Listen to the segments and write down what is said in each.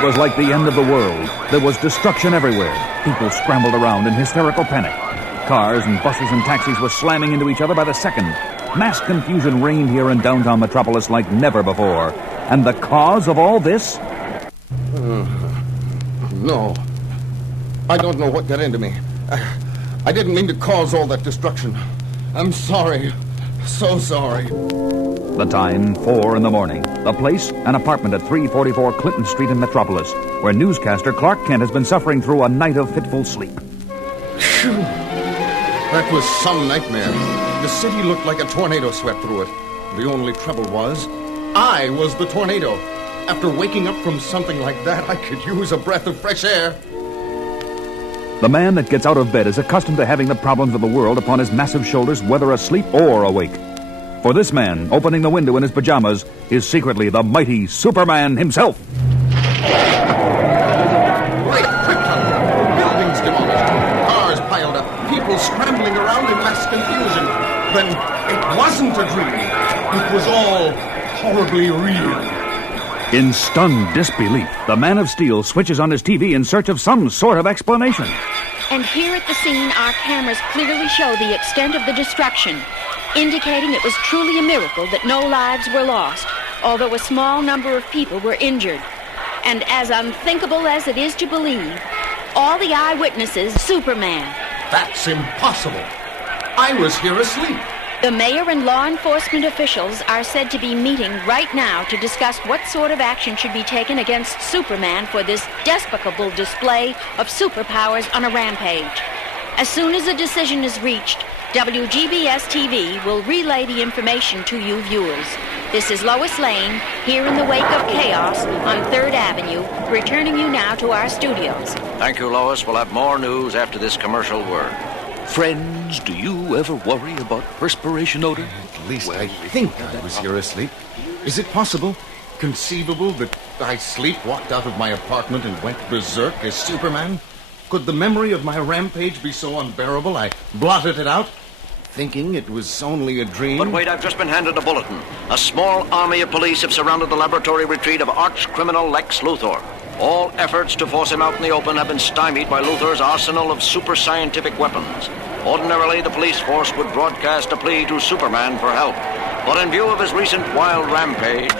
It was like the end of the world. There was destruction everywhere. People scrambled around in hysterical panic. Cars and buses and taxis were slamming into each other by the second. Mass confusion reigned here in downtown Metropolis like never before. And the cause of all this? No. I don't know what got into me. I didn't mean to cause all that destruction. I'm sorry. So sorry. The time, 4 in the morning. The place, an apartment at 344 Clinton Street in Metropolis, where newscaster Clark Kent has been suffering through a night of fitful sleep. Phew. That was some nightmare. The city looked like a tornado swept through it. The only trouble was, I was the tornado. After waking up from something like that, I could use a breath of fresh air. The man that gets out of bed is accustomed to having the problems of the world upon his massive shoulders, whether asleep or awake. For this man, opening the window in his pajamas, is secretly the mighty Superman himself. Great Krypton! Buildings demolished, cars piled up, people scrambling around in mass confusion. Then it wasn't a dream. It was all horribly real. In stunned disbelief, the Man of Steel switches on his TV in search of some sort of explanation. And here at the scene, our cameras clearly show the extent of the destruction, indicating it was truly a miracle that no lives were lost, although a small number of people were injured. And as unthinkable as it is to believe, all the eyewitnesses, Superman. That's impossible. I was here asleep. The mayor and law enforcement officials are said to be meeting right now to discuss what sort of action should be taken against Superman for this despicable display of superpowers on a rampage. As soon as a decision is reached, WGBS TV will relay the information to you viewers. This is Lois Lane, here in the wake of chaos on 3rd Avenue, returning you now to our studios. Thank you, Lois. We'll have more news after this commercial word. Friends, do you ever worry about perspiration odor? At least I think I was here asleep. Is it possible, conceivable, that I sleepwalked out of my apartment and went berserk as Superman? Could the memory of my rampage be so unbearable I blotted it out, thinking it was only a dream? But wait, I've just been handed a bulletin. A small army of police have surrounded the laboratory retreat of arch-criminal Lex Luthor. All efforts to force him out in the open have been stymied by Luthor's arsenal of super-scientific weapons. Ordinarily, the police force would broadcast a plea to Superman for help. But in view of his recent wild rampage...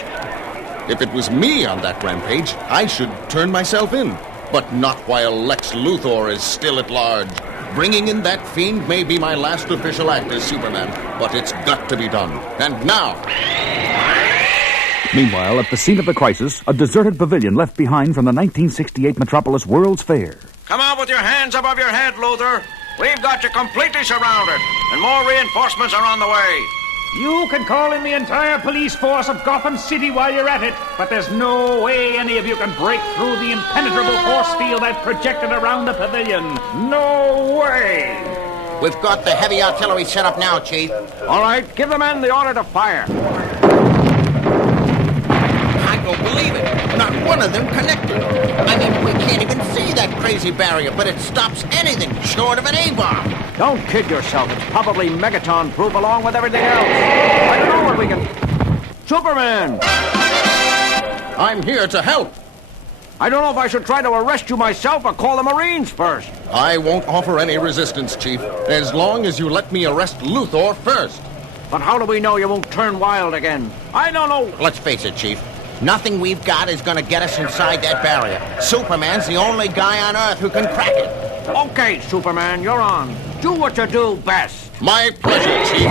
If it was me on that rampage, I should turn myself in. But not while Lex Luthor is still at large. Bringing in that fiend may be my last official act as Superman, but it's got to be done. And now... Meanwhile, at the scene of the crisis, a deserted pavilion left behind from the 1968 Metropolis World's Fair. Come out with your hands above your head, Luthor. We've got you completely surrounded, and more reinforcements are on the way. You can call in the entire police force of Gotham City while you're at it, but there's no way any of you can break through the impenetrable force field I've projected around the pavilion. No way! We've got the heavy artillery set up now, Chief. All right, give the men the order to fire. I don't believe it. Not one of them connected. I mean, we can't even see that crazy barrier, but it stops anything short of an A-bomb. Don't kid yourself. It's probably Megaton-proof along with everything else. I don't know what we can... Superman! I'm here to help. I don't know if I should try to arrest you myself or call the Marines first. I won't offer any resistance, Chief, as long as you let me arrest Luthor first. But how do we know you won't turn wild again? I don't know. Let's face it, Chief. Nothing we've got is going to get us inside that barrier. Superman's the only guy on Earth who can crack it. Okay, Superman, you're on. Do what you do best. My pleasure, Chief.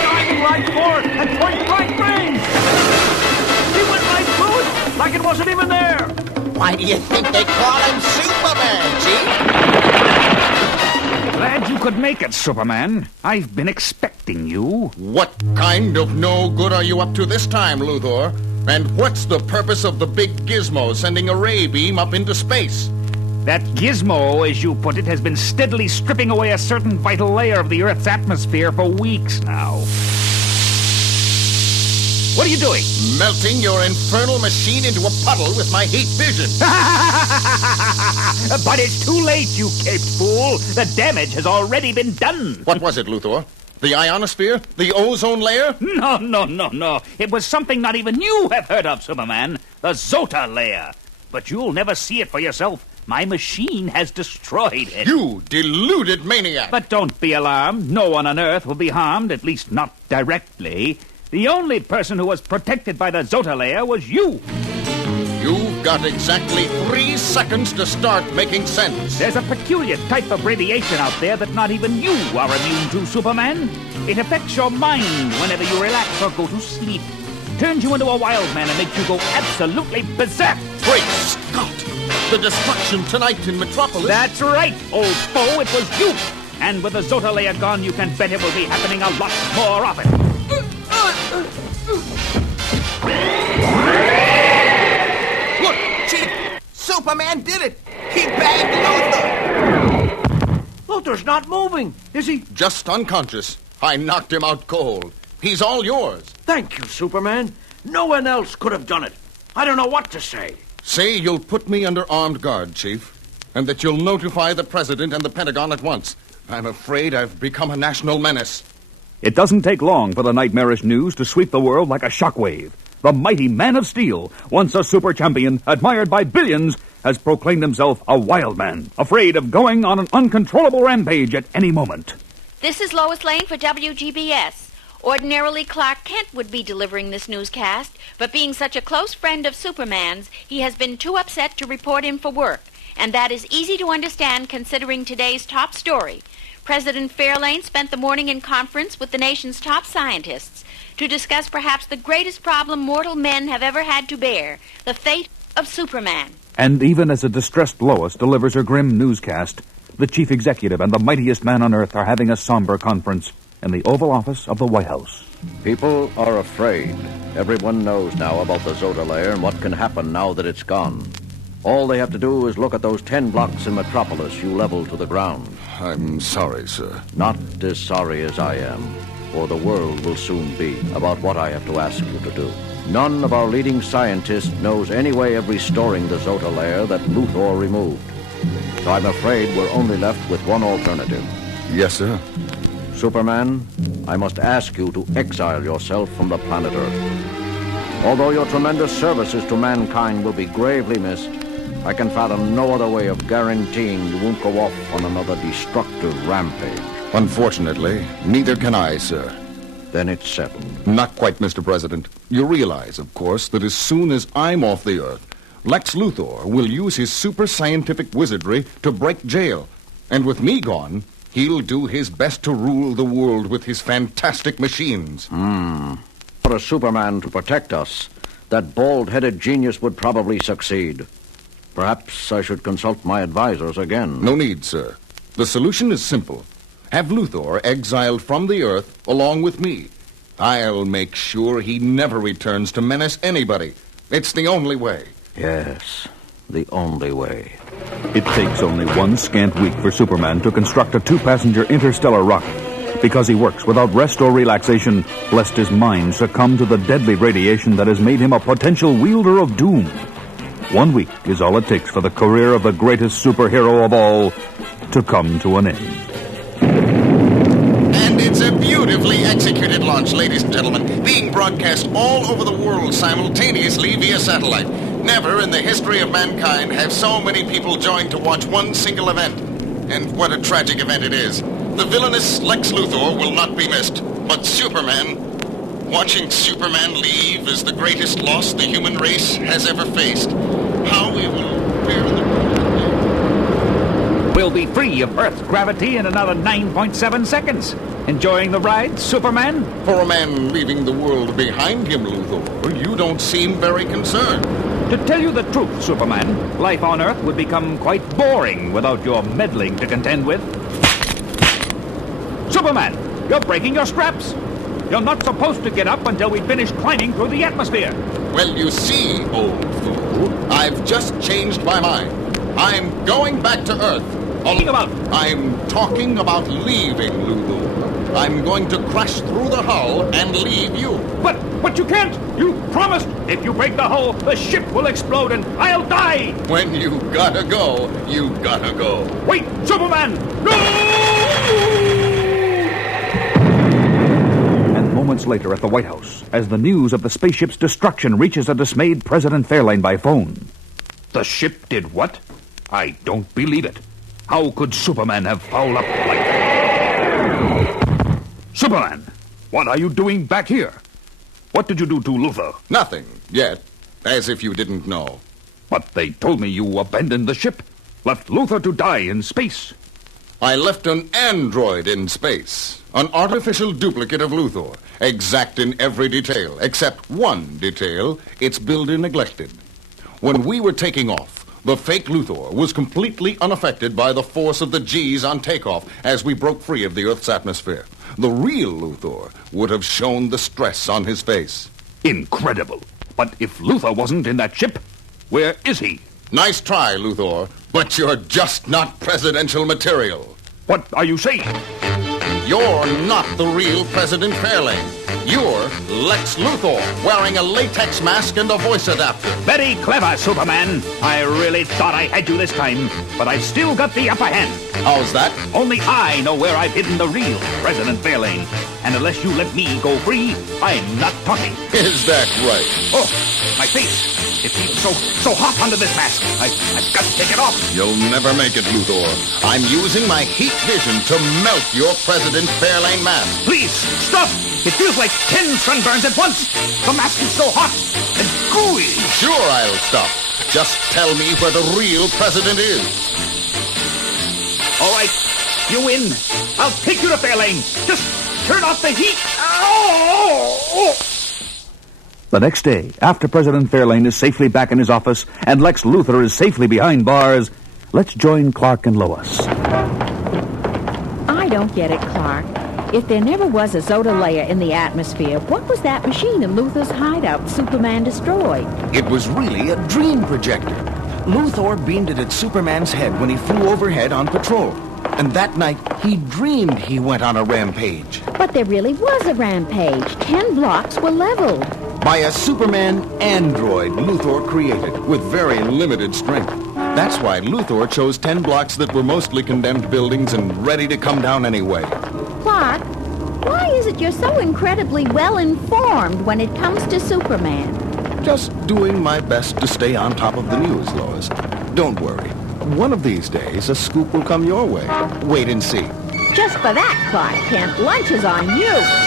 Diving right for it and point blank range. He went right through it, like it wasn't even there. Why do you think they call him Superman, Chief? Glad you could make it, Superman. I've been expecting you. What kind of no good are you up to this time, Luthor? And what's the purpose of the big gizmo sending a ray beam up into space? That gizmo, as you put it, has been steadily stripping away a certain vital layer of the Earth's atmosphere for weeks now. What are you doing? Melting your infernal machine into a puddle with my heat vision. But it's too late, you caped fool. The damage has already been done. What was it, Luthor? The ionosphere? The ozone layer? No. It was something not even you have heard of, Superman. The Zota layer. But you'll never see it for yourself. My machine has destroyed it. You deluded maniac! But don't be alarmed. No one on Earth will be harmed, at least not directly. The only person who was protected by the Zota layer was you. You've got exactly 3 seconds to start making sense. There's a peculiar type of radiation out there that not even you are immune to, Superman. It affects your mind whenever you relax or go to sleep. Turns you into a wild man and makes you go absolutely berserk. Great Scott! The destruction tonight in Metropolis. That's right, old foe, it was you. And with the Zota layer gone, you can bet it will be happening a lot more often. Look, Chief! Superman did it! He bagged Luthor! Luthor's not moving, is he? Just unconscious. I knocked him out cold. He's all yours. Thank you, Superman. No one else could have done it. I don't know what to say. Say you'll put me under armed guard, Chief, and that you'll notify the President and the Pentagon at once. I'm afraid I've become a national menace. It doesn't take long for the nightmarish news to sweep the world like a shockwave. The mighty Man of Steel, once a super champion, admired by billions, has proclaimed himself a wild man, afraid of going on an uncontrollable rampage at any moment. This is Lois Lane for WGBS. Ordinarily, Clark Kent would be delivering this newscast, but being such a close friend of Superman's, he has been too upset to report in for work. And that is easy to understand considering today's top story. President Fairlane spent the morning in conference with the nation's top scientists to discuss perhaps the greatest problem mortal men have ever had to bear, the fate of Superman. And even as a distressed Lois delivers her grim newscast, the chief executive and the mightiest man on Earth are having a somber conference in the Oval Office of the White House. People are afraid. Everyone knows now about the Zota layer and what can happen now that it's gone. All they have to do is look at those 10 blocks in Metropolis you leveled to the ground. I'm sorry, sir. Not as sorry as I am, for the world will soon be about what I have to ask you to do. None of our leading scientists knows any way of restoring the Zota layer that Luthor removed. So I'm afraid we're only left with one alternative. Yes, sir. Superman, I must ask you to exile yourself from the planet Earth. Although your tremendous services to mankind will be gravely missed, I can fathom no other way of guaranteeing you won't go off on another destructive rampage. Unfortunately, neither can I, sir. Then it's settled. Not quite, Mr. President. You realize, of course, that as soon as I'm off the Earth, Lex Luthor will use his super scientific wizardry to break jail. And with me gone, he'll do his best to rule the world with his fantastic machines. For a Superman to protect us, that bald-headed genius would probably succeed. Perhaps I should consult my advisors again. No need, sir. The solution is simple. Have Luthor exiled from the Earth along with me. I'll make sure he never returns to menace anybody. It's the only way. Yes, the only way. It takes only one scant week for Superman to construct a 2-passenger interstellar rocket, because he works without rest or relaxation, lest his mind succumb to the deadly radiation that has made him a potential wielder of doom. 1 week is all it takes for the career of the greatest superhero of all to come to an end. And it's a beautifully executed launch, ladies and gentlemen, being broadcast all over the world simultaneously via satellite. Never in the history of mankind have so many people joined to watch one single event. And what a tragic event it is. The villainous Lex Luthor will not be missed, but Superman... Watching Superman leave is the greatest loss the human race has ever faced. How we will bear the... We'll be free of Earth's gravity in another 9.7 seconds. Enjoying the ride, Superman? For a man leaving the world behind him, Luthor, you don't seem very concerned. To tell you the truth, Superman, life on Earth would become quite boring without your meddling to contend with. Superman, you're breaking your straps. You're not supposed to get up until we finish climbing through the atmosphere. Well, you see, old fool, I've just changed my mind. I'm going back to Earth. Think about... I'm talking about leaving, Luthor. I'm going to crash through the hull and leave you. But you can't! You promised! If you break the hull, the ship will explode and I'll die! When you gotta go, you gotta go. Wait, Superman! No! moments later at the White House as the news of the spaceship's destruction reaches a dismayed President Fairlane by phone. The ship did what? I don't believe it. How could Superman have fouled up like that? Superman, what are you doing back here? What did you do to Luthor? Nothing, yet. As if you didn't know. But they told me you abandoned the ship, left Luthor to die in space. I left an android in space. An artificial duplicate of Luthor. Exact in every detail, except one detail, its builder neglected. When we were taking off, the fake Luthor was completely unaffected by the force of the G's on takeoff as we broke free of the Earth's atmosphere. The real Luthor would have shown the stress on his face. Incredible. But if Luthor wasn't in that ship, where is he? Nice try, Luthor, but you're just not presidential material. What are you saying? You're not the real President Fairlane. You're Lex Luthor, wearing a latex mask and a voice adapter. Very clever, Superman. I really thought I had you this time, but I've still got the upper hand. How's that? Only I know where I've hidden the real President Fairlane. And unless you let me go free, I'm not talking. Is that right? Oh, my face. It feels so hot under this mask. I've got to take it off. You'll never make it, Luthor. I'm using my heat vision to melt your President Fairlane mask. Please, stop. It feels like 10 sunburns at once. The mask is so hot and gooey. Sure, I'll stop. Just tell me where the real president is. All right, you win. I'll take you to Fairlane. Just turn off the heat. Oh! The next day, after President Fairlane is safely back in his office and Lex Luthor is safely behind bars, let's join Clark and Lois. I don't get it, Clark. If there never was a Zodalea in the atmosphere, what was that machine in Luthor's hideout Superman destroyed? It was really a dream projector. Luthor beamed it at Superman's head when he flew overhead on patrol. And that night, he dreamed he went on a rampage. But there really was a rampage. 10 blocks were leveled. By a Superman android Luthor created with very limited strength. That's why Luthor chose 10 blocks that were mostly condemned buildings and ready to come down anyway. Clark, why is it you're so incredibly well-informed when it comes to Superman? Just doing my best to stay on top of the news, Lois. Don't worry. One of these days, a scoop will come your way. Wait and see. Just for that, Clark Kent, lunch is on you.